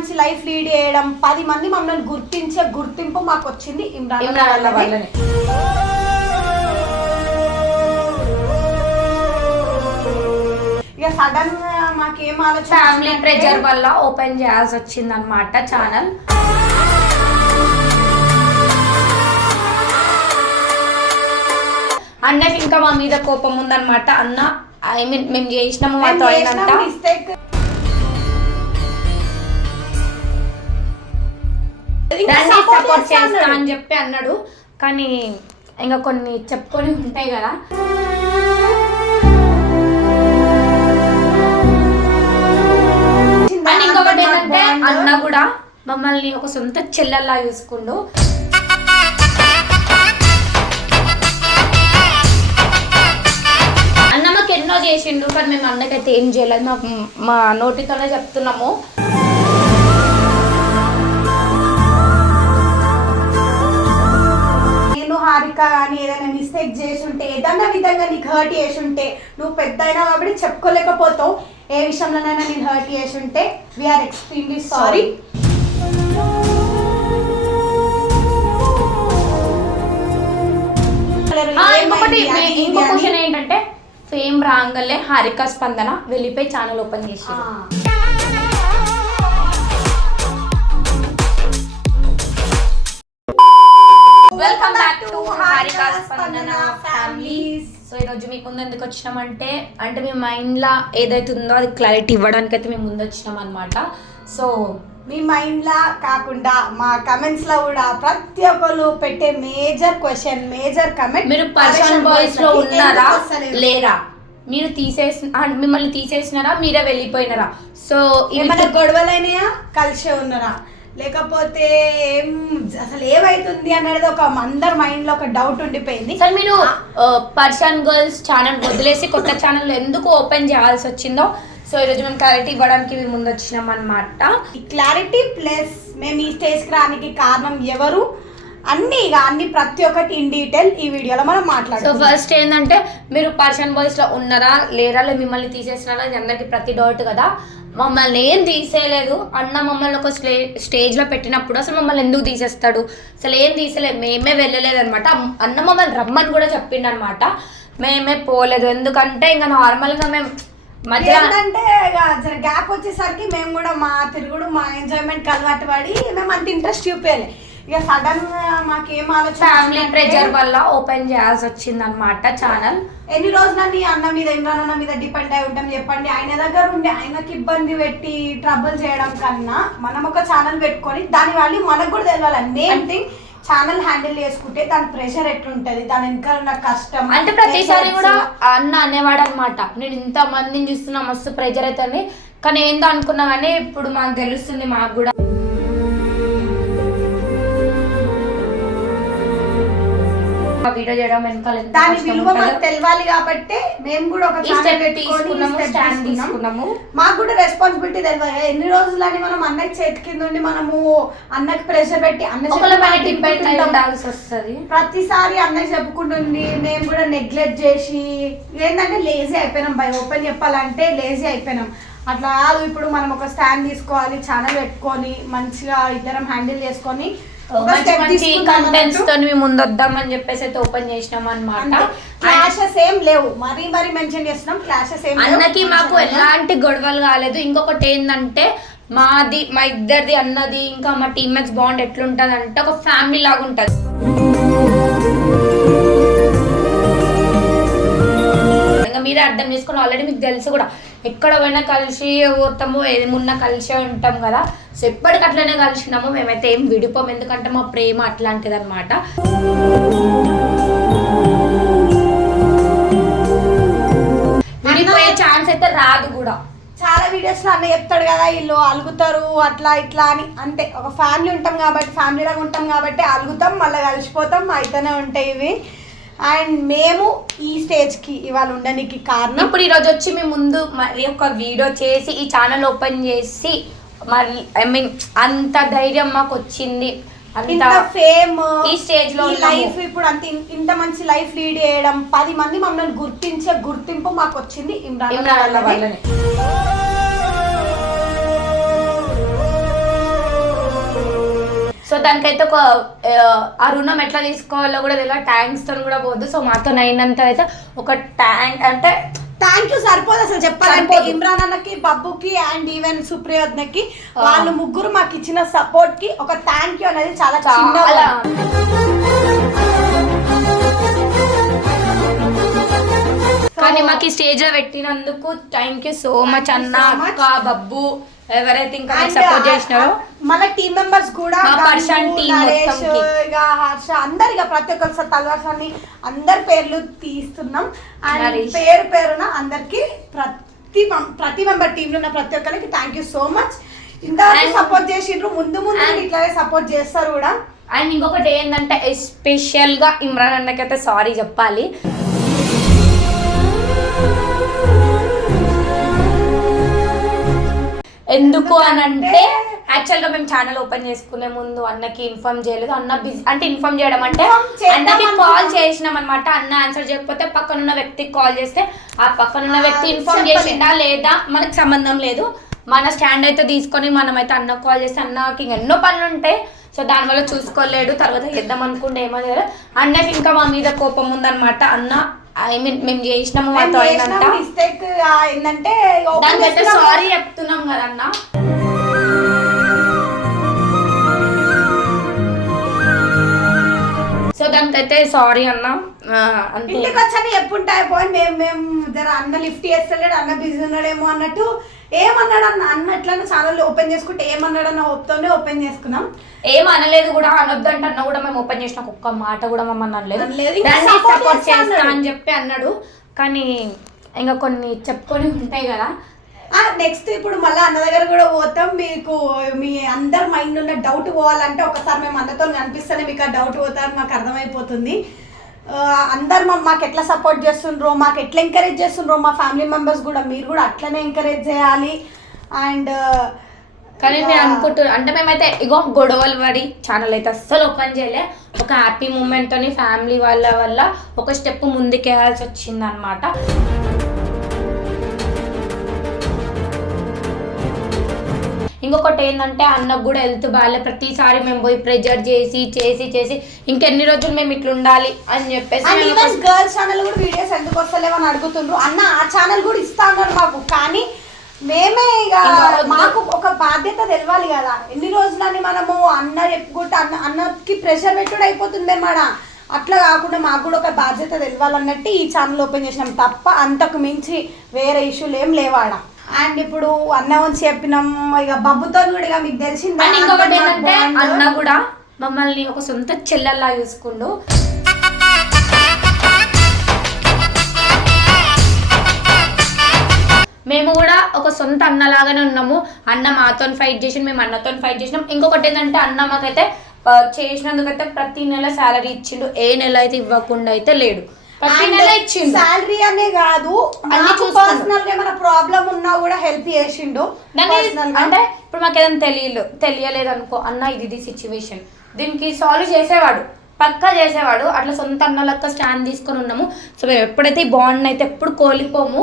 మంచి life lead చేయడం పది మంది మమ్మల్ని గుర్తించే గుర్తింపు మాకు వచ్చింది ఇమ్రాన్ అన్న వల్లనే. ఇక సడన్ మాకేం ఆలోచన ఫ్యామిలీ ప్రెజర్ వల్ల ఓపెన్ చేయాల్సి వచ్చింది అనమాట ఛానల్ అన్నకి ఇంకా మా మీద కోపం ఉందన్నమాట. అన్న ఐ మీన్ మేము చేసినాము మేము మాతో సపోర్ట్ చేస్తా. అని చెప్పి అన్నాడు. కానీ ఇంకా కొన్ని చెప్పుకొని ఉంటాయి కదా. ఇంకొకటి ఏంటంటే అన్న కూడా మమ్మల్ని ఒక సొంత చెల్లెల్లా చూసుకుండు. అన్న మాకు ఎన్నో చేసిండు కానీ మేము అన్నకైతే ఏం చేయలేదు. మాకు మా నోటితోనే చెప్తున్నాము. హారిక కానీ ఏదైనా మిస్టేక్ చేసి ఉంటే ఏదన్నా విధంగా నీకు హర్ట్ చేసి ఉంటే నువ్వు పెద్ద అయినా కాబట్టి చెప్పుకోలేకపోతావు. ఏ విషయంలోనైనా నేను హర్ట్ చేసి ఉంటే వీఆర్ ఎక్స్ట్రీమ్లీ సారీ ఇంకొకటి ఇంకో క్వశ్చన్ ఏంటంటే ఫేమ్ రాంగలే హారిక స్పందన వెళ్ళిపోయి ఛానల్ ఓపెన్ చేసి welcome back to Harika Spandana families so ఈరోజు మీకు ముందు ఎందుకు వచ్చినామంటే అంటే మీ మైండ్ లా ఏదైతే ఉందో అది క్లారిటీ ఇవ్వడానికి అయితే మేము ముందు వచ్చినాం అనమాట సో మీ మైండ్ లా కాకుండా మా కమెంట్స్లో కూడా ప్రతి ఒక్కరు పెట్టే మేజర్ క్వశ్చన్ మేజర్ కమెంట్ మీరు పర్సన్ బాయ్స్లో ఉన్నారా? లేరా? మీరు తీసేసి మిమ్మల్ని తీసేసినారా? మీరే వెళ్ళిపోయినారా? సో ఏమైనా గొడవలైనయా? కలిసే ఉన్నారా? లేకపోతే ఏం అసలు ఏమైతుంది అనేది ఒక అందరి మైండ్లో ఒక డౌట్ ఉండిపోయింది. అసలు మీరు పర్సన్ గర్ల్స్ ఛానల్ వదిలేసి కొత్త ఛానల్ ఎందుకు ఓపెన్ చేయాల్సి వచ్చిందో సో ఈరోజు మేము క్లారిటీ ఇవ్వడానికి మేము ముందు వచ్చినాం అనమాట ఈ క్లారిటీ ప్లస్ మేము ఈ స్టేజ్కి రానికి కారణం ఎవరు? అన్ని ఇక అన్ని ప్రతి ఒక్కటి ఇన్ డీటెయిల్ ఈ వీడియోలో మనం సో మాట్లాడుతాం ఫస్ట్ ఏంటంటే మీరు పర్సన్ బాయ్స్లో ఉన్నారా లేరా మిమ్మల్ని తీసేసినారా అని అందరికి ప్రతి డౌట్ కదా. మమ్మల్ని ఏం తీసేయలేదు. అన్న మమ్మల్ని ఒక స్టే స్టేజ్లో పెట్టినప్పుడు అసలు మమ్మల్ని ఎందుకు తీసేస్తాడు? అసలు ఏం తీసేలేదు మేమే వెళ్ళలేదు అనమాట అన్న మమ్మల్ని రమ్మని కూడా చెప్పిండు అనమాట మేమే పోలేదు. ఎందుకంటే ఇంకా నార్మల్గా మేము ఏంటంటే గ్యాప్ వచ్చేసరికి మేము కూడా మా తిరుగుడు మా ఎంజాయ్మెంట్ అలవాటు పడి మేము అంత ఇంట్రెస్ట్ చూపించాలి ఇక సడన్గా మాకేం ఆలోచన ఫ్యామిలీ వచ్చిందంటే, ప్రెజర్ వల్ల ఓపెన్ చేయాల్సి వచ్చింది అనమాట ఛానల్ ఎన్ని రోజులని అన్న మీద ఇమ్రాన్ అన్న మీద డిపెండ్ అయి ఉంటాం చెప్పండి. ఆయన దగ్గర ఉండి ఆయనకి ఇబ్బంది పెట్టి ట్రబుల్ చేయడం కన్నా మనం ఒక ఛానల్ పెట్టుకొని దాని వాళ్ళు మనకు కూడా తెలియాలి మెయిన్ థింగ్ ఛానల్ హ్యాండిల్ చేసుకుంటే దాని ప్రెషర్ ఎట్లుంటది? దాని వెనకాల ఉన్న కష్టం అంటే ప్రతిసారి. కూడా అన్న అనేవాడు అనమాట నేను ఇంత మందిని చూస్తున్నా మస్తు ప్రెజర్ అవుతుంది కానీ ఏందో అనుకున్నా కానీ ఇప్పుడు మాకు తెలుస్తుంది మాకు కూడా. వీడియో చేయడం వెనకాల దాని విలువ. మాకు తెలియాలి కాబట్టి మేము కూడా ఒక స్టెప్ తీసుకున్నాము స్టాండ్ తీసుకున్నాం. తీసుకున్నాము మాకు కూడా రెస్పాన్సిబిలిటీ తెలియదు ఎన్ని రోజులని మనం అన్నకి చేతి కింద ఉండి మనము అన్నకి ప్రెషర్ పెట్టి అన్న డిపెండ్. ఉండాల్సి వస్తుంది ప్రతిసారి అన్నయ్య చెప్పుకుంటుంది మేము కూడా నెగ్లెక్ట్ చేసి ఏంటంటే లేజీ అయిపోయినాం బై ఓపెన్ చెప్పాలంటే లేజీ అయిపోయినాం అట్లా కాదు ఇప్పుడు మనం ఒక స్టాండ్ తీసుకోవాలి ఛానల్ పెట్టుకొని మంచిగా ఇద్దరం హ్యాండిల్ చేసుకొని మంచి మంచి కంటెంట్స్. తో మేము ముందు వద్దామని చెప్పేసి అయితే ఓపెన్ చేసినాం అనమాట క్లాషెస్ ఏం లేవు. మరీ మరీ మెన్షన్ చేస్తున్నాం. క్లాషెస్ ఏం. అన్నకి మాకు ఎలాంటి గొడవలు కాలేదు. ఇంకొకటి ఏంటంటే మాది మా ఇద్దరిది అన్నది ఇంకా మా టీమ్మేట్స్ బాండ్ ఎట్లుంటది అంటే ఒక ఫ్యామిలీ లాగా ఉంటది మీరే అర్థం చేసుకుని ఆల్రెడీ మీకు తెలుసు కూడా. ఎక్కడ పోయినా కలిసి పోతాము ఏమున్నా కలిసే ఉంటాం కదా. సో ఎప్పటికి అట్లనే కలిసినాము మేమైతే ఏం విడిపోం ఎందుకంటే మా ప్రేమ అట్లాంటిది అనమాట విడిపోయే ఛాన్స్ అయితే రాదు కూడా. చాలా వీడియోస్లో అన్న చెప్తాడు కదా వీళ్ళు అలుగుతారు అట్లా ఇట్లా అని. అంతే ఒక ఫ్యామిలీ ఉంటాం కాబట్టి ఫ్యామిలీలో ఉంటాం కాబట్టి అలుగుతాం మళ్ళీ కలిసిపోతాం అయితేనే ఉంటాయి ఇవి. అండ్ మేము ఈ స్టేజ్కి ఇవాళ ఉండడానికి కారణం ఇప్పుడు ఈరోజు వచ్చి మీ ముందు మరి ఒక వీడియో చేసి ఈ ఛానల్ ఓపెన్ చేసి మరి ఐ మీన్ అంత ధైర్యం మాకు వచ్చింది ఇంత ఫేమ్ ఈ stage లో. లైఫ్ ఇప్పుడు అంత ఇంత మంచి లైఫ్ లీడ్ చేయడం పది మంది మమ్మల్ని గుర్తించే గుర్తింపు మాకు వచ్చింది ఇమ్రాన్. వల్లనే దానికైతే ఒక ఆ, రుణం ఎట్లా తీసుకోవాలో కూడా తెలియదు ట్యాంక్స్తో కూడా పోదు సో మాతో అయినంత అయితే ఒక ట్యాంక్ అంటే థ్యాంక్ యూ సరిపోదు అసలు చెప్పాలంటే. ఇమ్రాన్ అన్నకి బబ్బుకి అండ్ ఈవెన్ సుప్రియోజ్ఞకి వాళ్ళు ముగ్గురు మాకు ఇచ్చిన సపోర్ట్కి ఒక థ్యాంక్ యూ అనేది చాలా చాలా. కానీ మాకు స్టేజ్ పెట్టినందుకు థ్యాంక్ యూ సో మచ్ అన్న. అక్క బబ్బు. ఎవరైతే ఇంకా సపోర్ట్ uh, చేసినారో మన టీం మెంబర్స్ కూడా నరేష్. ఇక హర్ష అందరు ఇక ప్రతి ఒక్కరు తలవర్షాన్ని అందరి పేర్లు తీస్తున్నాం అండ్. పేరు పేరున అందరికి ప్రతి ప్రతి మెంబర్ టీంలో ఉన్న ప్రతి ఒక్కరికి థ్యాంక్ యూ సో మచ్ ఇంతవరకు సపోర్ట్ చేసిండ్రు ముందు ముందు ఇట్లాగే సపోర్ట్ చేస్తారు కూడా అండ్ ఇంకొకటి ఏంటంటే ఎస్పెషల్గా ఇమ్రాన్ అన్నకైతే సారీ చెప్పాలి ఎందుకు అని అంటే యాక్చువల్గా మేము ఛానల్ ఓపెన్ చేసుకునే ముందు అన్నకి ఇన్ఫార్మ్ చేయలేదు. అన్న బిజీ అంటే ఇన్ఫార్మ్ చేయడం అంటే అన్నకి. కాల్ చేసినాం అనమాట అన్న ఆన్సర్ చేయకపోతే పక్కనున్న వ్యక్తికి కాల్ చేస్తే ఆ పక్కనున్న ఆ, వ్యక్తి ఇన్ఫార్మ్. చేసిందా లేదా మనకు సంబంధం లేదు. మన స్టాండ్ అయితే తీసుకొని మనమైతే అన్న కాల్ చేస్తే అన్నకి ఎన్నో పనులు ఉంటాయి. సో దానివల్ల చూసుకోలేడు. తర్వాత చేద్దాం అనుకుంటే ఏమో అన్నకి ఇంకా మా మీద కోపం ఉందన్నమాట. అన్న ఐ మీన్ మేము చేసినాము మాతో అయినంత మిస్టేక్ ఏంటంటే చేసుకున్నాం. సారీ చెప్తున్నాం కదా అన్న సో దానికైతే సారీ అన్న ఇంటికి వచ్చాక ఎప్పుంటాయి పోయి మేము మేము జర అన్న లిఫ్ట్ చేస్తలేడు అన్న బిజీ ఉన్నాడేమో అన్నట్టు ఏమన్నాడు అన్న అన్న ఎట్లన్నా ఛానల్ ఓపెన్ చేసుకుంటే ఏమన్నాడు అన్న హోప్తోనే ఓపెన్ చేసుకున్నాం. ఏం అనలేదు కూడా అనొద్దంటే అన్న కూడా మేము ఓపెన్ చేసిన ఒక్క మాట కూడా మమ్మల్ని అనలేదు. సపోర్ట్ చేస్తా. అని చెప్పి అన్నాడు. కానీ ఇంకా కొన్ని చెప్పుకొని ఉంటాయి కదా. నెక్స్ట్ ఇప్పుడు మళ్ళీ అన్న దగ్గర కూడా పోతాం. మీకు మీ అందరి మైండ్ ఉన్న డౌట్ పోవాలంటే ఒకసారి మేము అన్నతో కనిపిస్తేనే మీకు ఆ డౌట్ పోతారని మాకు అర్థమైపోతుంది. అందరు మా- మాకు ఎట్లా సపోర్ట్ చేస్తుండ్రో మాకు ఎట్లా ఎంకరేజ్ చేస్తుండ్రో మా ఫ్యామిలీ మెంబర్స్ కూడా మీరు కూడా అట్లనే ఎంకరేజ్ చేయాలి. అండ్ కానీ నేను అనుకుంటున్నా అంటే మేమైతే ఇగో గొడవలు పడి ఛానల్ అయితే అస్సలు ఓపెన్ చేయలే. ఒక హ్యాపీ మూమెంట్ తోని ఫ్యామిలీ వాళ్ళ వల్ల ఒక స్టెప్ ముందుకేయాల్సి వచ్చింది ఇంకొకటి ఏంటంటే అన్నకు కూడా హెల్త్ బాగాలే ప్రతిసారి మేము పోయి ప్రెజర్ చేసి చేసి చేసి ఇంకెన్ని రోజులు మేము ఇట్లా ఉండాలి అని చెప్పేసి అండ్ మేము ఈవెన్ గర్ల్స్ ఛానల్ కూడా వీడియోస్ ఎందుకు వస్తలేవని అడుగుతుండ్రు. అన్న ఆ ఛానల్ కూడా ఇస్తా అన్నారు మాకు. కానీ మేమే ఇక. మాకు ఒక బాధ్యత తెలవాలి కదా. ఎన్ని రోజులని మనము అన్న చెప్పుకుంటే అన్న అన్నకి ప్రెషర్ పెట్టుడు అయిపోతుంది మేడ. అట్లా కాకుండా మాకు కూడా ఒక బాధ్యత తెలవాలన్నట్టు ఈ ఛానల్ ఓపెన్ చేసినాం. తప్ప అంతకు మించి వేరే ఇష్యూలు ఏం లేవాడ. అండ్ ఇప్పుడు అన్న వచ్చి చెప్పినాం ఇక బబ్బుతో కూడా ఇక మీకు తెలిసిందే అండ్ ఇంకొకటి ఏంటంటే. అన్న కూడా మమ్మల్ని ఒక సొంత చెల్లెల్లా చూసుకుండు. మేము కూడా ఒక సొంత అన్నలాగానే ఉన్నాము. అన్న మాతో ఫైట్ చేసి మేము అన్నతో ఫైట్ చేసినాం. ఇంకొకటి ఏంటంటే అన్న మాకైతే చేసినందుకైతే ప్రతి నెల శాలరీ ఇచ్చిండు. ఏ నెల అయితే ఇవ్వకుండా అయితే లేడు. ప్రతి నెల ఇచ్చిండు. శాలరీ అనే కాదు నాకు. పర్సనల్గా ఏమైనా ప్రాబ్లం ఉన్నా కూడా హెల్ప్ చేసిండు. అంటే ఇప్పుడు మాకు ఏదైనా తెలియదు తెలియలేదు అనుకో అన్న ఇది ఇది సిచ్యువేషన్ దీనికి సాల్వ్ చేసేవాడు. పక్కా చేసేవాడు. అట్లా సొంత అన్న లెక్క స్టాండ్ తీసుకొని ఉన్నాము. సో మేము ఎప్పుడైతే ఈ బాండ్ అయితే ఎప్పుడు కోల్పోము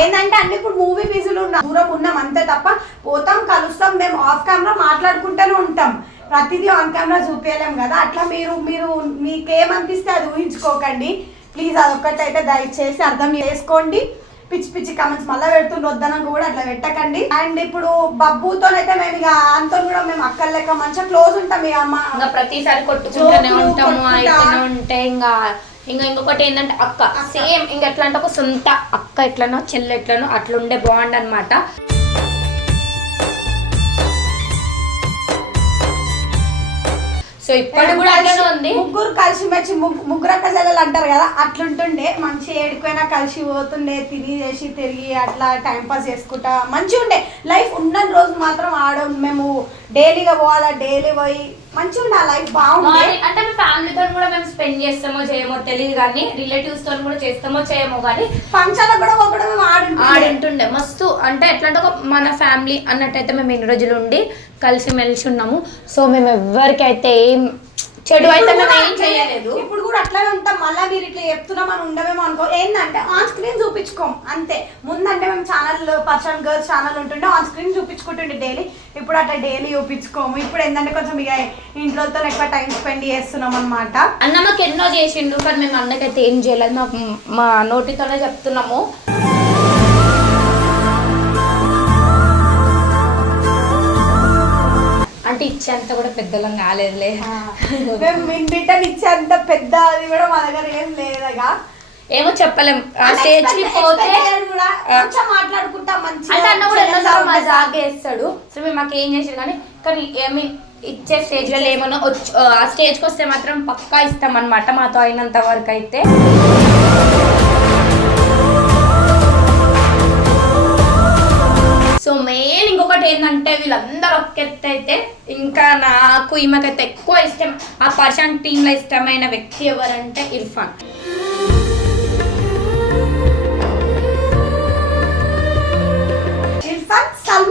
ఏంటంటే అన్ని ఇప్పుడు మూవీ బిజీలో ఉన్నాం దూరం ఉన్నాం అంతే తప్ప పోతాం కలుస్తాం మేము ఆఫ్ కెమెరా మాట్లాడుకుంటూనే ఉంటాం. ప్రతిదీ ఆన్ కెమెరా చూపించలేం కదా. అట్లా మీరు మీరు మీకేమనిపిస్తే అది ఊహించుకోకండి. ప్లీజ్ అదొక్కటి అయితే దయచేసి అర్థం చేసుకోండి. పిచ్చి పిచ్చి కమెంట్స్ మళ్ళీ పెడుతుండ్రు వద్దనం కూడా అట్లా పెట్టకండి. అండ్ ఇప్పుడు బబ్బుతోనైతే మేము ఇక అంతో కూడా మేము అక్కల లెక్క మంచిగా క్లోజ్ ఉంటాం ఇక అమ్మ ఇంకా ప్రతిసారి కొట్టుకుంటూనే ఉంటాము ఉంటే ఇంకా ఇంకా ఇంకొకటి ఏంటంటే అక్క. సేమ్ ఇంకా ఎట్లా అంటే ఒక సొంత అక్క ఎట్లనో చెల్లె ఎట్లనో అట్లుండే బాండ్ అనమాట సో ఇప్పుడు కూడా అట్లనే ఉంది. ముగ్గురు కలిసి మెచ్చి ముగ్గు- ముగ్గురు అక్క చెల్లెలు అంటారు కదా అట్లుంటుండే మంచి ఏడిపోయినా కలిసి పోతుండే తిరిగి చేసి తిరిగి అట్లా టైం పాస్ చేసుకుంటా మంచిగా ఉండే లైఫ్ ఉన్న రోజు మాత్రం ఆడ మేము డైలీగా పోవాలా డైలీ పోయి మంచిగా ఆ లైఫ్ మార్నింగ్ అంటే మీ ఫ్యామిలీతో కూడా మేము స్పెండ్ చేస్తామో చేయమో తెలియదు కానీ రిలేటివ్స్తో కూడా చేస్తామో చేయమో కానీ ఫంక్షన్ కూడా ఒకటి మేము ఆడుంటుండే. ఆడింటుండే. మస్తు అంటే ఎట్లా అంటే ఒక మన ఫ్యామిలీ అన్నట్టయితే మేము ఎన్ని రోజులు ఉండి కలిసి మెలిసి ఉన్నాము. సో మేము ఎవరికైతే ఏం చెడు అయితే కూడా ఏం చేయలేదు. ఇప్పుడు కూడా అట్లనే ఉంటాం. మళ్ళీ మీరు ఇట్లా చెప్తున్నాం అని ఉండమేమో అనుకో ఏంటంటే ఆన్ స్క్రీన్ చూపించుకోం. అంతే. ముందంటే మేము ఛానల్ పర్సన్ గర్ల్స్ ఛానల్ ఉంటుండే ఆన్ స్క్రీన్ చూపించుకుంటుండే డైలీ ఇప్పుడు అట్లా డైలీ చూపించుకోము. ఇప్పుడు ఏంటంటే కొంచెం ఇక ఇంట్లోతో ఎక్కువ టైం స్పెండ్ చేస్తున్నాం అనమాట అన్న మాకు ఎన్నో చేసిండు కానీ మేము అన్నకైతే ఏం చేయలేదు. మాకు మా నోటితోనే చెప్తున్నాము. అంటే ఇచ్చేంత కూడా పెద్దలం కాలేదులే. మేము రిటర్న్ ఇచ్చేంత పెద్ద అది కూడా మా దగ్గర ఏం లేదగా. ఏమో చెప్పలేం. ఆ స్టేజ్కి పోతే కొంచెం మాట్లాడుకుంటా మంచిగా. అంటే అన్న కూడా ఎన్నోసార్లు ఉంటుంది. మజాక్ వేస్తాడు. సో మేము మాకు ఏం చేసాడు కానీ కానీ ఏమి ఇచ్చే స్టేజ్లో ఏమన్నా వచ్చి ఆ స్టేజ్కి వస్తే మాత్రం పక్కా ఇస్తాం అనమాట మాతో అయినంత వరకు అయితే. ఇంకొకటి ఏంటంటే వీళ్ళందరూ ఒక్క ఎత్తు అయితే ఇంకా నాకు ఈమెకైతే ఎక్కువ ఇష్టం. ఆ పర్సన్ టీంలో ఇష్టమైన వ్యక్తి ఎవరంటే ఇర్ఫాన్.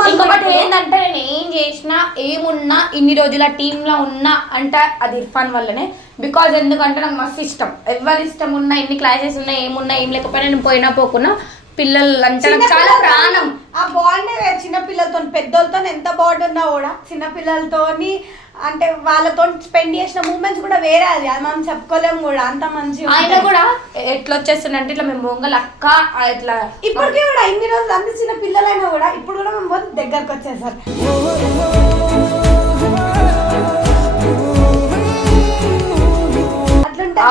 ఇంకొకటి ఏంటంటే నేను ఏం చేసినా ఏమున్నా ఇన్ని రోజుల టీంలో ఉన్నా అంటే అది ఇర్ఫాన్ వల్లనే. బికాజ్ ఎందుకంటే నాకు మస్తు ఇష్టం. ఎవరి ఇష్టం ఉన్నా ఎన్ని క్లాసెస్ ఉన్నా ఏమున్నా ఏం లేకపోయినా నేను పోయినా పోకున్నా పిల్లలు అంటే నాకు చాలా ప్రాణం. ఆ బాండ్ చిన్న పిల్లలతో పెద్దోళ్ళతో ఎంత బాండ్ ఉన్నా కూడా చిన్న పిల్లలతోని అంటే వాళ్ళతో స్పెండ్ చేసిన మూమెంట్స్ కూడా వేరే అది. అది మనం చెప్పుకోలేము కూడా. అంత మంచి ఆయన కూడా ఎట్లా వచ్చేస్తుందంటే ఇట్లా మేము బొంగల్ అక్క ఇట్లా ఇప్పటికీ కూడా ఇన్ని రోజులు అంత చిన్న పిల్లలైనా కూడా ఇప్పుడు కూడా మేము పోతే దగ్గరకు వచ్చేసారు అట్లుంటే.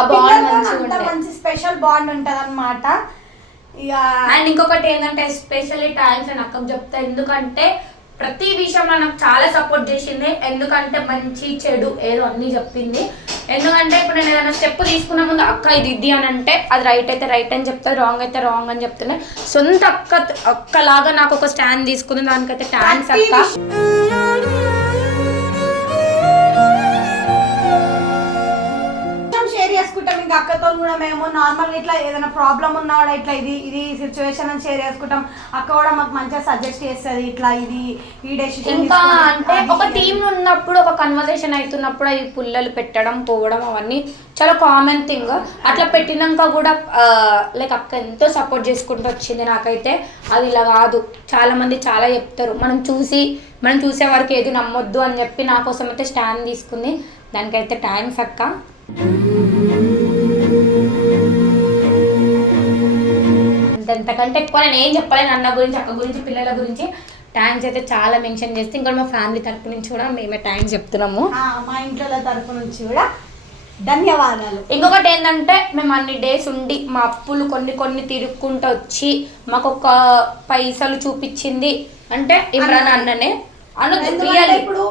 మంచి స్పెషల్ బాండ్ ఉంటది అనమాట అండ్ ఇంకొకటి ఏంటంటే ఎస్పెషల్లీ థ్యాంక్స్ అని అక్కకు చెప్తా. ఎందుకంటే ప్రతి విషయంలో నాకు చాలా సపోర్ట్ చేసింది. ఎందుకంటే మంచి చెడు ఏదో అన్నీ చెప్పింది. ఎందుకంటే ఇప్పుడు నేను ఏదైనా స్టెప్ తీసుకున్న ముందు అక్క ఇది ఇది అని అంటే అది రైట్ అయితే రైట్ అని చెప్తాను రాంగ్ అయితే రాంగ్ అని చెప్తున్నా. సొంత అక్క అక్కలాగా నాకు ఒక స్టాండ్ తీసుకుంది. దానికైతే థ్యాంక్స్ ప్రతి అక్క ఇంకా అక్కతో కూడా మేము నార్మల్ ఇట్లా ఏదైనా ప్రాబ్లం ఉన్నా కూడా ఇట్లా ఇది ఇది సిచ్యువేషన్ అని షేర్ చేసుకుంటాం. అక్క కూడా మాకు మంచిగా సజెస్ట్ చేస్తుంది ఇట్లా ఇది ఈ డెసిషన్ ఇంకా అంటే ఒక టీం ఉన్నప్పుడు ఒక కన్వర్సేషన్ అవుతున్నప్పుడు అవి పుల్లలు పెట్టడం పోవడం అవన్నీ చాలా కామన్ థింగ్ అట్లా పెట్టినాక కూడా లైక్ అక్క ఎంతో సపోర్ట్ చేసుకుంటూ వచ్చింది నాకైతే. అది ఇలా కాదు. చాలా మంది చాలా చెప్తారు. మనం చూసి మనం చూసే వరకు ఏది నమ్మొద్దు అని చెప్పి నా కోసం అయితే స్టాండ్ తీసుకుంది. దానికైతే థ్యాంక్స్ అక్క. అంత ఎంతకంటే ఎక్కువ నేను ఏం చెప్పలేను అన్న గురించి అక్క గురించి పిల్లల గురించి. థ్యాంక్స్ అయితే చాలా మెన్షన్ చేస్తే ఇంకా మా ఫ్యామిలీ తరపు నుంచి కూడా మేమే థ్యాంక్స్ చెప్తున్నాము. మా ఇంట్లో తరపు నుంచి కూడా ధన్యవాదాలు. ఇంకొకటి ఏంటంటే మేము అన్ని డేస్ ఉండి మా అప్పులు కొన్ని కొన్ని తిరుక్కుంటూ వచ్చి మాకు ఒక పైసలు చూపించింది. అంటే ఇమ్రాన్ అన్ననే. రియల్లీ. ఇప్పుడు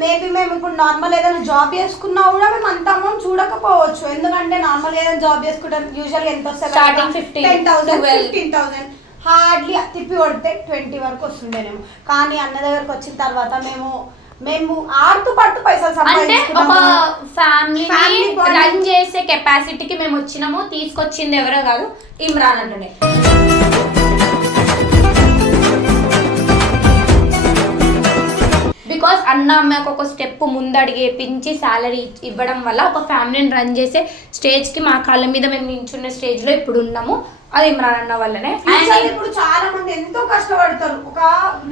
మేబీ మేము ఇప్పుడు నార్మల్ ఏదైనా జాబ్ చేసుకున్నా కూడా మేము అంత అమౌంట్ చూడకపోవచ్చు. ఎందుకంటే నార్మల్ ఏదైనా జాబ్ చేసుకుంటాం యూజువల్ ఎంత వస్తుంది Starting 15, ten thousand 12. Fifteen thousand hardly తిప్పి కొడితే ట్వంటీ వరకు వస్తుండేనేమో కానీ అన్న దగ్గరకు వచ్చిన తర్వాత మేము మేము ఆడుతూ పడుతూ పైసలు అంటే ఒక bonding. రన్ చేసే కెపాసిటీకి మేము వచ్చినాము. తీసుకొచ్చింది ఎవరో కాదు ఇమ్రాన్ అన్ననే బికాస్ అన్న అమ్మకి ఒక స్టెప్ ముందడిగేపించి శాలరీ ఇవ్వడం వల్ల ఒక ఫ్యామిలీని రన్ చేసే స్టేజ్కి మా కాళ్ళ మీద మేము నించున్న స్టేజ్లో ఇప్పుడు ఉన్నాము. అది ఇమ్రాన్ అన్న వల్లనే. ఇప్పుడు చాలా మంది ఎంతో కష్టపడతారు. ఒక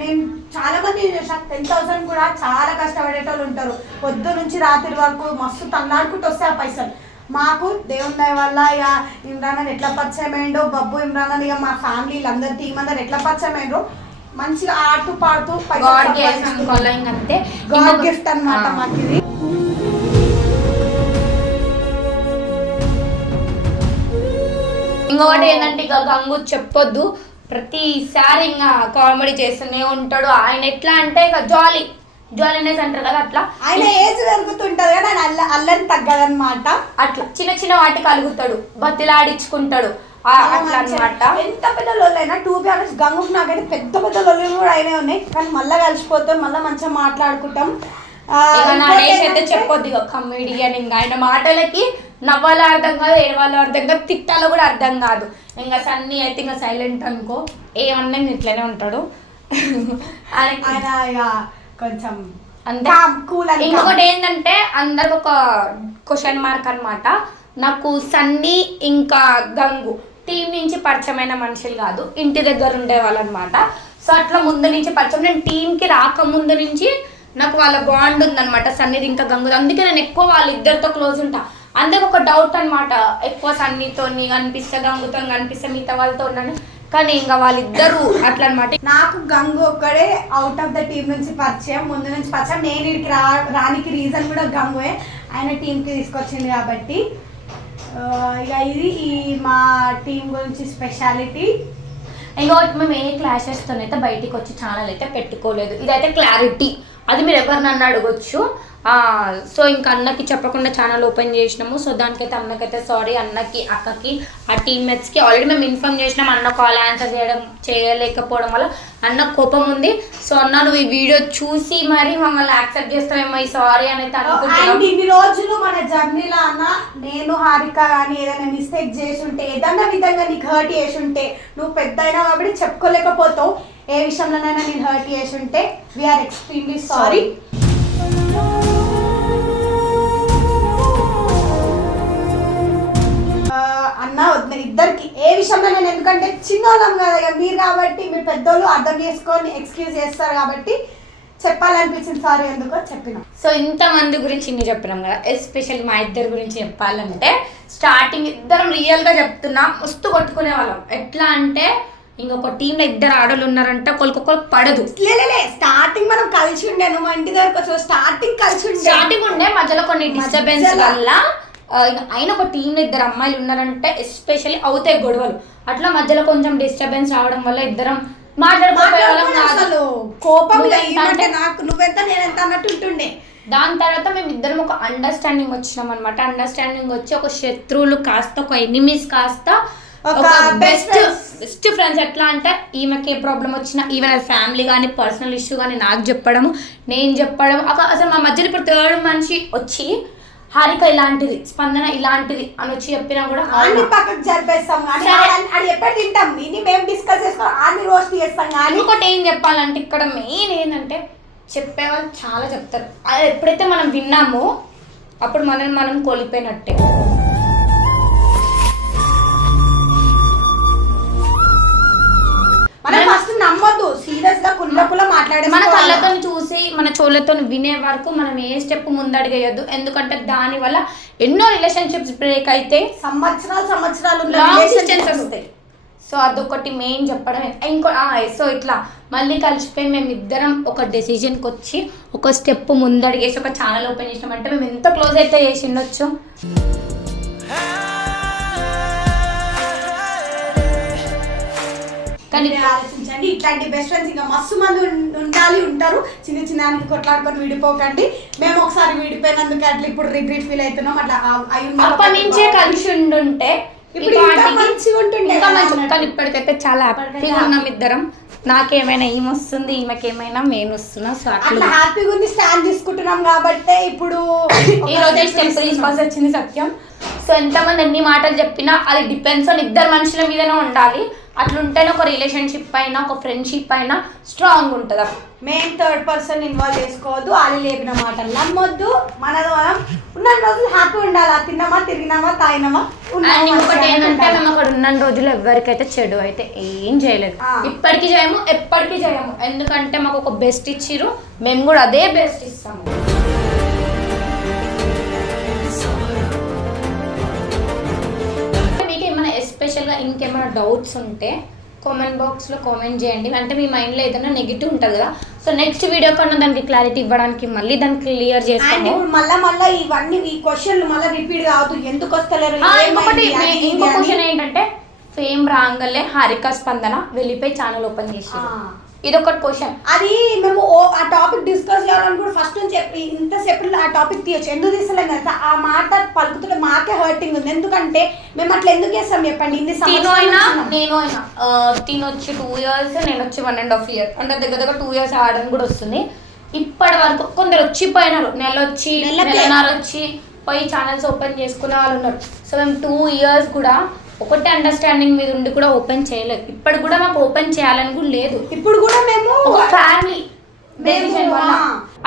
నేను చాలా మంది టెన్ థౌసండ్ కూడా చాలా కష్టపడేటోళ్ళు ఉంటారు. పొద్దు నుంచి రాత్రి వరకు మస్తు తన్నాడుకుంటూ వస్తే ఆ పైసలు. మాకు దేవుని దయ వల్ల ఇక ఇమ్రాన్ అని ఎట్లా పరిచయం అయ్యిండో బబ్బు ఇమ్రాన్ అని ఇక మా ఫ్యామిలీ అందరు టీం అందరు ఎట్లా పరిచయం అయ్యిండ్రో మంచిగా ఆడుతూ పాడుతూ గిఫ్ట్ గాడ్ ఆ. మాకు ఇది. ఇంకొకటి ఏంటంటే ఇక గంగు చెప్పొద్దు. ప్రతిసారి ఇంకా కామెడీ చేస్తూనే ఉంటాడు. ఆయన ఎట్లా అంటే ఇక జాలీ జాలీనెస్ అంటారు కదా అట్లా. ఆయన ఏజ్ పెరుగుతుంటది కానీ ఆయన అల్ల అల్లని తగ్గదన్నమాట. అట్లా. చిన్న చిన్న వాటికి అలుగుతాడు. బతిలాడించుకుంటాడు. అట్లా అన్నమాట. ఎంత పెద్ద లొల్లైనా టూ బి ఆనెస్ట్ గంగుకు నాకైతే పెద్ద పెద్ద లొల్లు కూడా అయినా ఉన్నాయి. కానీ మళ్ళీ కలిసిపోతాం మళ్ళీ మంచిగా మాట్లాడుకుంటాం. అయితే చెప్పొద్దు ఇక కమెడియన్ ఇంకా. ఆయన మాటలకి నవ్వాలో అర్థం కాదు ఏడవాలో అర్థం కాదు తిట్టాలో కూడా అర్థం కాదు. ఇంకా సన్నీ అయితే ఇంకా సైలెంట్ అనుకో ఏమన్నా ఇట్లనే ఉంటాడు. ఆయన కొంచెం. ఇంకొకటి ఏంటంటే అందరికి ఒక క్వశ్చన్ మార్క్ అన్నమాట. నాకు సన్నీ ఇంకా గంగు. టీం నుంచి పరిచయమైన మనుషులు కాదు ఇంటి దగ్గర ఉండేవాళ్ళు అనమాట సో అట్లా ముందు నుంచి పరిచయం. నేను టీంకి రాకముందు నుంచి నాకు వాళ్ళ బాండ్ ఉందనమాట సన్నీది ఇంకా గంగు అందుకే నేను ఎక్కువ వాళ్ళిద్దరితో క్లోజ్ ఉంటా. అందుకే ఒక డౌట్ అనమాట ఎక్కువ సన్నితో కనిపిస్తే గంగుతో కనిపిస్తే మిగతా వాళ్ళతో ఉన్నాను. కానీ ఇంకా వాళ్ళిద్దరు అట్లా అనమాట నాకు గంగు ఒక్కడే అవుట్ ఆఫ్ ద టీం నుంచి పరిచయం ముందు నుంచి పరిచయం. నేను ఇక్కడికి రా రానికి రీజన్ కూడా గంగుయే. ఆయన టీంకి తీసుకొచ్చింది కాబట్టి. ఇక ఇది ఈ మా టీం గురించి స్పెషాలిటీ. ఇంకోటి మేము ఏ క్లాసెస్తోనైతే బయటికి వచ్చి ఛానల్ అయితే పెట్టుకోలేదు. ఇదైతే క్లారిటీ. అది మీరు ఎవరినన్నా అడగొచ్చు. సో ఇంకా అన్నకి చెప్పకుండా ఛానల్ ఓపెన్ చేసినాము. సో దానికైతే అన్నకైతే సారీ అన్నకి అక్కకి ఆ టీమ్మేట్స్కి ఆల్రెడీ మేము ఇన్ఫామ్ చేసినాం అన్న కాల్ ఆన్సర్ చేయడం చేయలేకపోవడం వల్ల అన్న కోపం ఉంది. సో అన్న నువ్వు ఈ వీడియో చూసి మరి మమ్మల్ని యాక్సెప్ట్ చేస్తావేమో ఈ సారీ అనేది ఇన్ని రోజులు మన జర్నీలో అన్న నేను హారిక కానీ ఏదైనా మిస్టేక్ చేసి ఉంటే ఏదన్నా విధంగా నీకు హర్ట్ చేసి ఉంటే నువ్వు పెద్ద అయినా కాబట్టి చెప్పుకోలేకపోతావు. ఏ విషయంలోనైనా నేను హర్ట్ చేసి ఉంటే వీఆర్ ఎక్స్ట్రీమ్లీ సారీ అన్న వద్దు ఇద్దరికి ఏ విషయంలో నేను ఎందుకంటే చిన్నోళ్ళం కదా మీరు కాబట్టి మీరు పెద్దోళ్ళు అర్థం చేసుకొని ఎక్స్క్యూజ్ చేస్తారు కాబట్టి చెప్పాలనిపించింది సారీ ఎందుకో చెప్పిన. సో ఇంతమంది గురించి ఇన్ని చెప్పినాం కదా ఎస్పెషల్లీ మా ఇద్దరి గురించి చెప్పాలంటే స్టార్టింగ్ ఇద్దరం రియల్గా చెప్తున్నాం మస్తు కొట్టుకునే వాళ్ళం. ఎట్లా అంటే ఇంకొక టీంలో ఇద్దరు ఆడలు ఉన్నారంటే ఒకరికొకరికి పడదు. లేలే స్టార్టింగ్ మనం కలిసి ఉండే నువ్వు మా ఇంటి దగ్గరకు వచ్చి స్టార్టింగ్ కలిసి ఉండే. స్టార్టింగ్ ఉండే మధ్యలో కొన్ని డిస్టర్బెన్స్. వల్ల ఆయన ఒక టీంలో ఇద్దరు అమ్మాయిలు ఉన్నారంటే ఎస్పెషల్లీ అవుతాయి గొడవలు. అట్లా మధ్యలో కొంచెం డిస్టర్బెన్స్ రావడం వల్ల ఇద్దరం మాట్లాడుకోవడం కోపం నాకు నువ్వెంత నేనెంత అన్నట్టు ఉంటుండే. దాని తర్వాత మేము ఇద్దరం ఒక అండర్స్టాండింగ్ వచ్చినాం అనమాట అండర్స్టాండింగ్ వచ్చి ఒక శత్రువులు కాస్త ఒక ఎనిమీస్ కాస్త ఒక బెస్ట్. బెస్ట్ ఫ్రెండ్స్ ఎట్లా అంటే ఈమెకి ఏ ప్రాబ్లం వచ్చినా ఈవెన్ ఫ్యామిలీ కానీ పర్సనల్ ఇష్యూ కానీ నాకు చెప్పడము నేను చెప్పడం ఒక- అసలు మా మధ్యలో ఇప్పుడు థర్డ్ మనిషి వచ్చి హారిక ఇలాంటిది స్పందన ఇలాంటిది అని వచ్చి చెప్పినా కూడా అన్ని. పక్కకు జరిపేస్తాం. అది ఎప్పుడు తింటాం ఇది మేము డిస్కస్ చేసుకోవాలి అన్ని రోస్ట్ చేస్తాం కానీ ఇంకొకటి ఏం చెప్పాలంటే ఇక్కడ మెయిన్ ఏంటంటే చెప్పేవాళ్ళు చాలా చెప్తారు అది ఎప్పుడైతే మనం విన్నామో అప్పుడు మనల్ని మనం కోల్పోయినట్టే నమ్మొద్దు. సీరియస్గా కుల్ల కుల్ల మాట్లాడే మన కళ్ళతో చూసి మన చెవులతో వినే వరకు మనం ఏ స్టెప్ ముందడిగేయొద్దు. ఎందుకంటే దాని వల్ల ఎన్నో రిలేషన్షిప్స్ బ్రేక్ అయితే సంవత్సరాలు సంవత్సరాలు ఉన్న లాంగ్ relationships డిస్టెన్స్ వస్తాయి. సో అదొకటి మెయిన్ చెప్పడం ఇంకో సో ఇట్లా మళ్ళీ కలిసిపోయి మేము ఇద్దరం ఒక డెసిజన్కి వచ్చి ఒక స్టెప్ ముందడిగేసి ఒక ఛానల్ ఓపెన్ చేసినామంటే మేము ఎంత క్లోజ్ అయితే చేసి ఉండొచ్చు కానీ ఆలోచించండి. ఇట్లాంటి బెస్ట్ ఫ్రెండ్స్ ఇంకా మస్తు మంది ఉండాలి ఉంటారు. చిన్న చిన్నానికి కొట్లాడుకొని విడిపోకండి. మేము ఒకసారి విడిపోయినందుకు అట్లా ఇప్పుడు రిగ్రెట్ ఫీల్ అవుతున్నాం. అట్లా అప్పటి నుంచే కలిసి ఉండుంటే ఇప్పుడు మంచిగా ఉంటుండే. కానీ ఇప్పటికైతే చాలా హ్యాపీగా ఉన్నాం ఇద్దరం. నాకేమైనా ఈమె వస్తుంది ఈమెకి ఏమైనా నేను వస్తున్నా సో అట్లా హ్యాపీగా ఉంది స్టాండ్ తీసుకుంటున్నాం కాబట్టి ఇప్పుడు ఈ రోజే స్టెప్ తీసుకోవాల్సి వచ్చింది సత్యం. సో ఎంతమంది ఎన్ని మాటలు చెప్పినా అది డిపెండ్స్ ఆన్ ఇద్దరు మనుషుల మీదనే ఉండాలి. అట్లుంటేనే ఒక రిలేషన్షిప్ అయినా ఒక ఫ్రెండ్షిప్ అయినా స్ట్రాంగ్ ఉంటుంది. మెయిన్ థర్డ్ పర్సన్ ఇన్వాల్వ్ చేసుకోవద్దు వాళ్ళు లేపిన మాటలు నమ్మొద్దు. మనం ఉన్న రోజులు హ్యాపీ ఉండాలి? తిన్నామా తిరిగినామా తాగినామా? అండ్ ఇంకొకటి ఏంటంటే. మేము అక్కడ ఉన్న రోజులు ఎవరికైతే చెడు అయితే ఏం చేయలేదు. ఇప్పటికీ చేయము ఎప్పటికీ చేయము. ఎందుకంటే మాకు ఒక బెస్ట్ ఇచ్చిరు మేము కూడా అదే బెస్ట్ ఇస్తాము. ఇంకేమైనా డౌట్స్ ఉంటే కామెంట్ బాక్స్లో కామెంట్ చేయండి. అంటే మీ మైండ్లో ఏదైనా నెగిటివ్ ఉంటుంది కదా. సో నెక్స్ట్ వీడియో కన్నా దానికి క్లారిటీ ఇవ్వడానికి మళ్ళీ దాన్ని క్లియర్ చేస్తాము. ఇప్పుడు మళ్ళా మళ్ళా ఇవన్నీ ఈ క్వశ్చన్లు మళ్ళీ రిపీట్ కావద్దు. ఎందుకు వస్తలేరు? ఇంకొకటి ఇంకో. క్వశ్చన్ ఏంటంటే ఫేమ్ రాగలే హారిక స్పందన వెళ్ళిపోయి ఛానల్ ఓపెన్ చేసి. ఇదొకటి క్వశ్చన్ అది మేము ఆ టాపిక్ డిస్కస్ చేయాలని కూడా ఫస్ట్ నుంచి చెప్పి ఇంతసేపు ఆ టాపిక్ తీయచ్చు. ఎందుకు తీసలేం కదా ఆ మాట పలుకుతుంటే మాకే హర్టింగ్ ఉంది. ఎందుకంటే మేము అట్లా ఎందుకు చేస్తాం చెప్పండి? ఇన్ని సంవత్సరాలు అయినా. నేను అయినా తిను వచ్చి టూ ఇయర్స్ నేను వచ్చి వన్ అండ్ హాఫ్ ఇయర్ అంటే దగ్గర దగ్గర టూ ఇయర్స్ ఆడడం కూడా వస్తుంది. ఇప్పటి వరకు కొందరు వచ్చిపోయినారు. నెల వచ్చి. నెలన్నర వచ్చి పోయి ఛానల్స్ ఓపెన్ చేసుకునే వాళ్ళు ఉన్నారు. సో మేము టూ ఇయర్స్ కూడా ఒకటే అండర్స్టాండింగ్ మీద ఉండి కూడా ఓపెన్ చేయలేదు. ఇప్పటి కూడా మాకు ఓపెన్ చేయాలని కూడా లేదు. ఇప్పుడు కూడా మేము ఒక ఫ్యామిలీ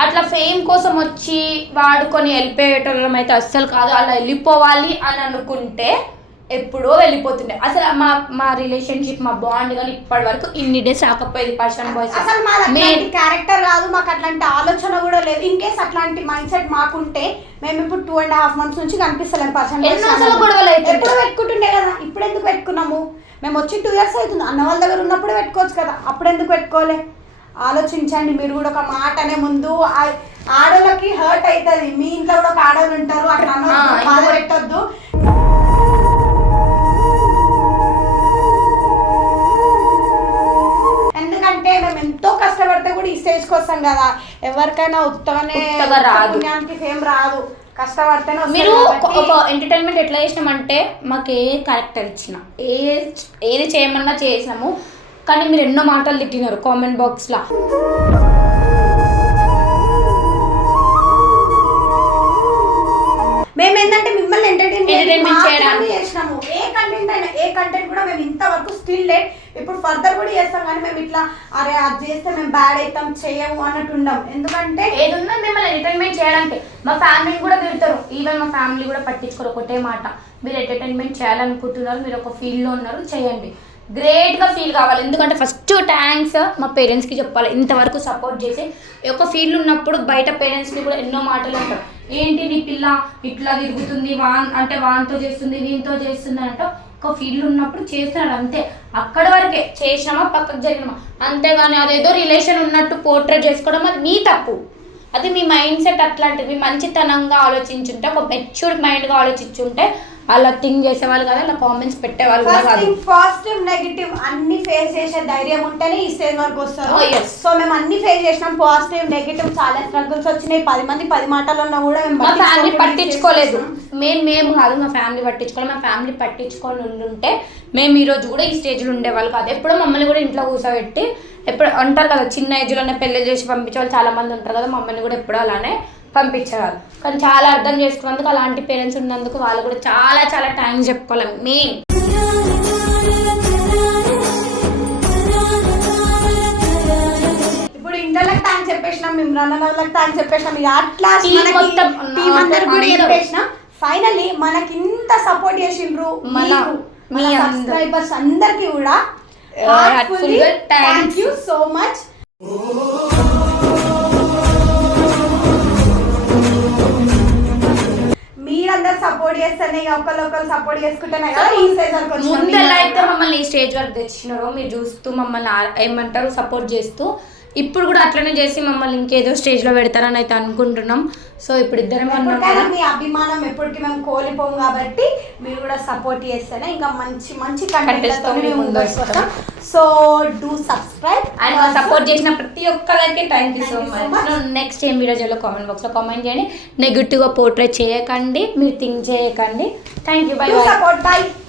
అట్లా ఫేమ్ కోసం వచ్చి వాడుకొని వెళ్ళిపోయేటోళ్ళం అయితే అస్సలు కాదు. అలా వెళ్ళిపోవాలి అని అనుకుంటే ఎప్పుడో వెళ్ళిపోతుండే. అసలు మా మా రిలేషన్షిప్ మా బాండ్ కానీ ఇప్పటి వరకు ఇన్ని డేస్ రాకపోయేది పర్సన్ బాయ్స్ అసలు అట్లాంటి క్యారెక్టర్ కాదు మాకు అట్లాంటి ఆలోచన కూడా లేదు. ఇన్ కేస్ అట్లాంటి మైండ్ సెట్ మాకుంటే మేము ఇప్పుడు టూ అండ్ హాఫ్ మంత్స్ నుంచి కనిపిస్తలేం పర్సన్. ఎప్పుడు పెట్టుకుంటుండే కదా ఇప్పుడు ఎందుకు పెట్టుకున్నాము? మేము వచ్చి టూ ఇయర్స్ అవుతుంది అన్న వాళ్ళ దగ్గర ఉన్నప్పుడు పెట్టుకోవచ్చు కదా అప్పుడు ఎందుకు పెట్టుకోలే? ఆలోచించండి మీరు కూడా ఒక మాట అనే ముందు ఆడోళ్ళకి హర్ట్ అవుతుంది. మీ ఇంట్లో కూడా ఒక ఆడోళ్ళు ఉంటారు అట్లా బాధ పెట్టొద్దు. కష్టపడితే కూడా ఈ స్టేజ్కి వస్తాం కదా. ఎవరికైనా ఉత్తగానే. పుణ్యానికి ఫేమ్ రాదు. కష్టపడితేనే మీరు ఒక ఎంటర్టైన్మెంట్ ఎట్లా చేసినామంటే మాకు ఏ క్యారెక్టర్ ఇచ్చిన ఏ ఏది చేయమన్నా చేసినాము. కానీ మీరు ఎన్నో మాటలు తిట్టినారు కామెంట్ బాక్స్లో మేము ఏంటంటే మిమ్మల్ని ఎంటర్టైన్ Entertainment చేయడానికి. చేసినాము ఏ కంటెంట్ అయినా ఏ కంటెంట్ కూడా మేము ఇంతవరకు స్టిల్ లేట్ ఇప్పుడు ఫర్దర్ కూడా చేస్తాం కానీ మేము ఇట్లా అరే అది చేస్తే మేము బ్యాడ్ అవుతాం చేయము అన్నట్టు ఉండం. ఎందుకంటే ఏది ఉన్నా మిమ్మల్ని ఎంటర్టైన్మెంట్ చేయడానికి. మా ఫ్యామిలీని కూడా తిడతారు. ఈవెన్ మా ఫ్యామిలీ కూడా పట్టించుకోరు. ఒకటే మాట. మీరు ఎంటర్టైన్మెంట్ చేయాలనుకుంటున్నారు. మీరు ఒక ఫీల్డ్లో ఉన్నారు. చేయండి. గ్రేట్గా ఫీల్ కావాలి. ఎందుకంటే ఫస్ట్ థ్యాంక్స్ మా పేరెంట్స్కి చెప్పాలి. ఇంతవరకు సపోర్ట్ చేసి ఒక ఫీల్డ్ ఉన్నప్పుడు బయట పేరెంట్స్ని కూడా ఎన్నో మాటలు అంటారు. ఏంటి నీ పిల్ల? ఇట్లా తిరుగుతుంది వాన్ అంటే వాన్తో చేస్తుంది దీంతో చేస్తుంది అంటే ఒక ఫీల్డ్ ఉన్నప్పుడు చేస్తున్నాడు అంతే. అక్కడి వరకే చేసామా పక్కకు జరిగినామా? అంతేగాని అదేదో రిలేషన్ ఉన్నట్టు పోర్ట్రేట్ చేసుకోవడం అది మీ తప్పు. అది మీ మైండ్ సెట్ అట్లాంటిది మంచితనంగా ఆలోచించుంటే ఒక మెచ్యూర్డ్ మైండ్గా ఆలోచించుంటే అలా థింక్ చేసేవాళ్ళు కాదు అలా కామెంట్స్ పెట్టేవాళ్ళు కూడా కాదు. పాజిటివ్ నెగిటివ్ అన్ని ఫేస్ చేసే ధైర్యం ఉంటేనే ఈ స్టేజ్ వరకు వస్తారు. Oh. సో మేము అన్ని ఫేస్ చేసినాం పాజిటివ్ నెగిటివ్ చాలా స్ట్రగుల్స్ వచ్చినాయి. పది మంది పది మాటలు ఉన్నా కూడా మా ఫ్యామిలీ పట్టించుకోలేదు. మేము మేము కాదు మా ఫ్యామిలీ పట్టించుకోవాలి మా ఫ్యామిలీ పట్టించుకొని ఉండుంటే మేము ఈ రోజు కూడా ఈ స్టేజ్లో ఉండేవాళ్ళు కాదు. ఎప్పుడో మమ్మల్ని కూడా ఇంట్లో కూర్చోబెట్టి ఎప్పుడు అంటారు కదా చిన్న ఏజ్లోనే పెళ్ళి చేసి పంపించే వాళ్ళు చాలా మంది ఉంటారు కదా మమ్మల్ని కూడా ఎప్పుడో అలానే పంపించేవాళ్ళు కానీ చాలా అర్థం చేసుకున్నందుకు అలాంటి పేరెంట్స్ ఉన్నందుకు వాళ్ళు కూడా చాలా చాలా థ్యాంక్స్ చెప్పుకోవాలి. మెయిన్. ఇప్పుడు ఇంటర్లకు థ్యాంక్స్ చెప్పేసినాం వాళ్ళకి థ్యాంక్స్ చెప్పేసినాం. ఇక అట్లా Team మొత్తం, టీం అందరు కూడా. చెప్పేసినాం మనకి ఇంత సపోర్ట్ చేసిండ్రు మన- మీ అందరూ. సబ్స్క్రైబర్స్ అందరికి కూడా. థ్యాంక్ యూ సో మచ్ మీరందరు సపోర్ట్ చేస్తేనే ఇక ఒకళ్ళు సపోర్ట్ చేసుకుంటేనే కదా ఈ స్టేజ్ వరకు వచ్చినాం. ముందు ఎలా అయితే మమ్మల్ని ఈ స్టేజ్ వరకు తెచ్చినారో మీరు చూస్తూ మమ్మల్ని ఏమంటారు సపోర్ట్ చేస్తూ ఇప్పుడు కూడా అట్లనే చేసి మమ్మల్ని ఇంకేదో స్టేజ్లో పెడతారని అయితే అనుకుంటున్నాం. సో ఇప్పుడు ఇద్దరం కదా. మీ అభిమానం ఎప్పటికీ మేము కోల్పోం కాబట్టి మీరు కూడా సపోర్ట్ చేస్తేనే ఇంకా మంచి మంచి Contest కంటెంట్తో మేము ముందుకు వస్తాం. So do subscribe and support చేసిన ప్రతి ఒక్కరికి thank you so much. Next ఏం వీడియో చేయాలో కామెంట్ బాక్స్లో కామెంట్ చేయండి. నెగిటివ్గా పోర్ట్రేట్ చేయకండి మీరు థింక్ చేయకండి. Thank you bye support bye